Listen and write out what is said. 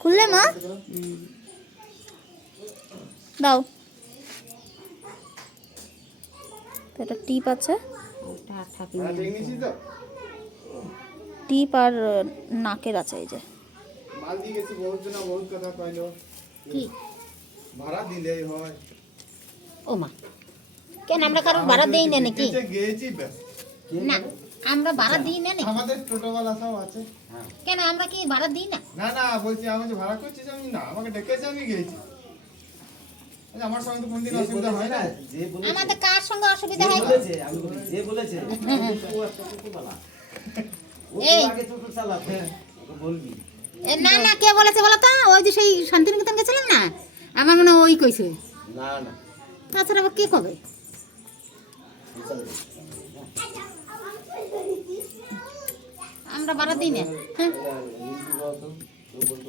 খুললে মা দাও তো এটা টিপ আছে টিপ আর নাকের আছে এই যে মাল দিয়ে গেছি বহুত জন বহুত কথা কইলো কি ভাড়া দিলেই হয় ও মা কেন আমরা কারো ভাড়া দেই না নাকি গেছি ব্যাস না আমরা ভাড়া দিই না নাকি আমাদের টোটোওয়ালা সব আছে কেন আমরা কি ভাড়া দিই না না না বলছি আমি যে ভাড়া করছিস আমি না আমাকে ডেকেছে আমি গেছি আচ্ছা আমার সঙ্গে তো কোনদিন অসুবিধা হয় না যে বলেছে আমাদের কার সঙ্গে অসুবিধা হয় বলেছে আমি বলি যে বলেছে ও একটা টোটোওয়ালা ও তো এই। আগে টোটো চালাতো ওকে বলবি এ, না না কে বলেছে বলো তো ওই যে সেই শান্তিনিকেতন গেছিলাম না আমার মনে হয় ওই কইছে না না তাছাড়া আবার কে কবে আমরা ভাড়া দিই না হ্যাঁ নিজে বলতো তো বলতো